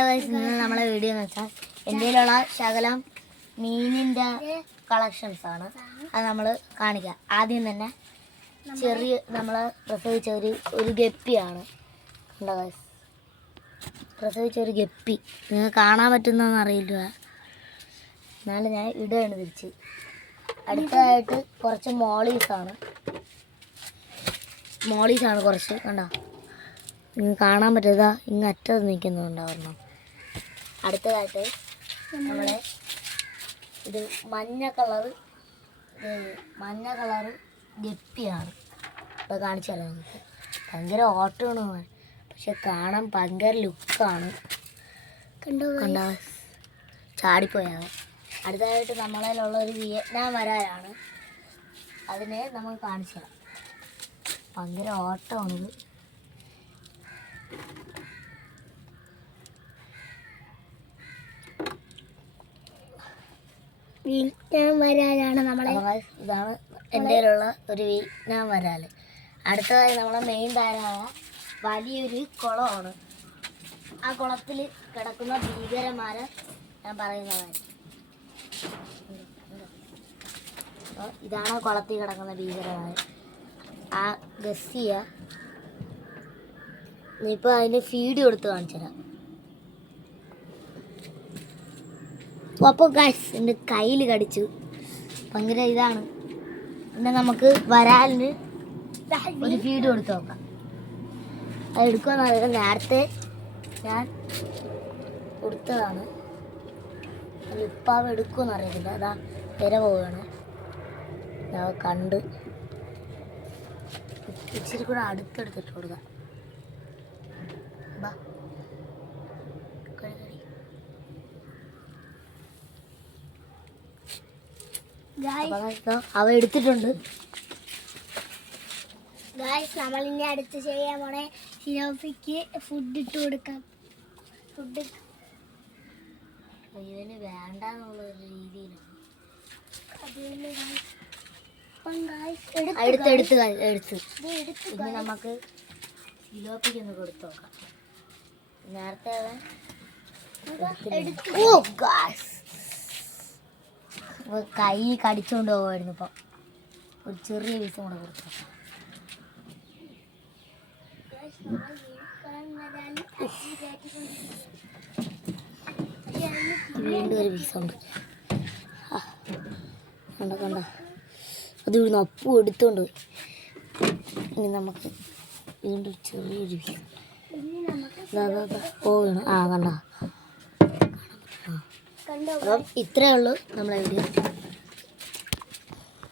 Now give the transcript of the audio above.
നമ്മളെ വീഡിയോ എന്ന് വെച്ചാൽ എന്തെങ്കിലുള്ള ശകലം മീനിൻ്റെ കളക്ഷൻസ് ആണ്. അത് നമ്മൾ കാണിക്കാം. ആദ്യം തന്നെ ചെറിയ നമ്മൾ പ്രസവിച്ച ഒരു ഗപ്പിയാണ്. കണ്ടോ ഗൈസ്, പ്രസവിച്ച ഒരു ഗപ്പി. നിങ്ങൾ കാണാൻ പറ്റുന്നതെന്ന് അറിയില്ല, എന്നാലും ഞാൻ ഇടുകയാണ് തിരിച്ച്. അടുത്തതായിട്ട് കുറച്ച് മോളീസാണ് കുറച്ച്. കണ്ടോ, നിങ്ങൾ കാണാൻ പറ്റുക, ഇങ്ങ് അറ്റത്ത് നിൽക്കുന്നുണ്ടാവണം. അടുത്തതായിട്ട് നമ്മളെ ഇത് മഞ്ഞ കളറ് ഗപ്പിയാണ്. അപ്പോൾ കാണിച്ചു തരാം നിങ്ങൾക്ക്. ഭയങ്കര ഓട്ടമാണ്, പക്ഷെ കാണാൻ ഭയങ്കര ലുക്കാണ്. കണ്ടോ ചാടിപ്പോയാൽ. അടുത്തതായിട്ട് നമ്മളതിലുള്ള ഒരു വിയറ്റ്നാം വരാലാണ്. അതിനെ നമ്മൾ കാണിച്ചു തരാം. ഭയങ്കര ഓട്ടമാണിത്. വിയറ്റ്നാം വരാലാണ് നമ്മളെ. ഇതാണ് എൻ്റെ കയ്യിലുള്ള ഒരു വിയറ്റ്നാം വരാൽ. അടുത്തതായി നമ്മളെ മെയിൻ താരമായ വലിയൊരു കുളമാണ്. ആ കുളത്തിൽ കിടക്കുന്ന ഭീകരന്മാരെ ഞാൻ പറയുന്നതാണ്. ഇതാണ് കുളത്തിൽ കിടക്കുന്ന ഭീകരന്മാർ. ആ ഗസ്സിയ ഇപ്പോൾ അതിൻ്റെ ഫീഡ് കൊടുത്ത് കാണിച്ചു തരാം. അപ്പോൾ ഗൈസ് എൻ്റെ കയ്യിൽ കടിച്ചു. ഭയങ്കര ഇതാണ്. പിന്നെ നമുക്ക് വരാലിന് ഒരു ഫീഡ് കൊടുത്ത് നോക്കാം. അത് എടുക്കുമെന്നറിയില്ല, നേരത്തെ ഞാൻ കൊടുത്തതാണ്. അതിപ്പോൾ അവ എടുക്കുമെന്ന് അറിയത്തില്ല. അതാ വിര പോവുകയാണ്. ഞാൻ കണ്ട് ഇച്ചിരി കൂടെ അടുത്തെടുത്തിട്ട് കൊടുക്കാം. ബാ അവ എടുത്തിട്ടുണ്ട്. ഗായ്സ്, നമ്മൾ ഇനി അടുത്ത് ചെയ്യാൻ പോണേ ഷിനോഫിക്ക് ഫുഡ് ഇട്ട് കൊടുക്കാം. ഫുഡ് ഇവന് വേണ്ടെന്നുള്ള ഒരു രീതിയിലാണ്. എടുത്ത് ഇനി നമുക്ക് ഷിനോഫിക്ക് ഒന്ന് കൊടുത്തു നോക്കാം. നേരത്തെ കൈ കടിച്ചുകൊണ്ട് പോകുമായിരുന്നു. ഇപ്പം ഒരു ചെറിയ പീസും കൂടെ കൊടുത്തു. വീണ്ടും ഒരു പീസുണ്ട്. കണ്ടോ, അത് ഇവിടുന്ന് അപ്പും എടുത്തോണ്ട് പോയി. ഇനി നമുക്ക് വീണ്ടും ചെറിയൊരു പീസ് പോകണം. കണ്ടോ, അപ്പം ഇത്രയേ ഉള്ളൂ നമ്മളെ വീഡിയോ.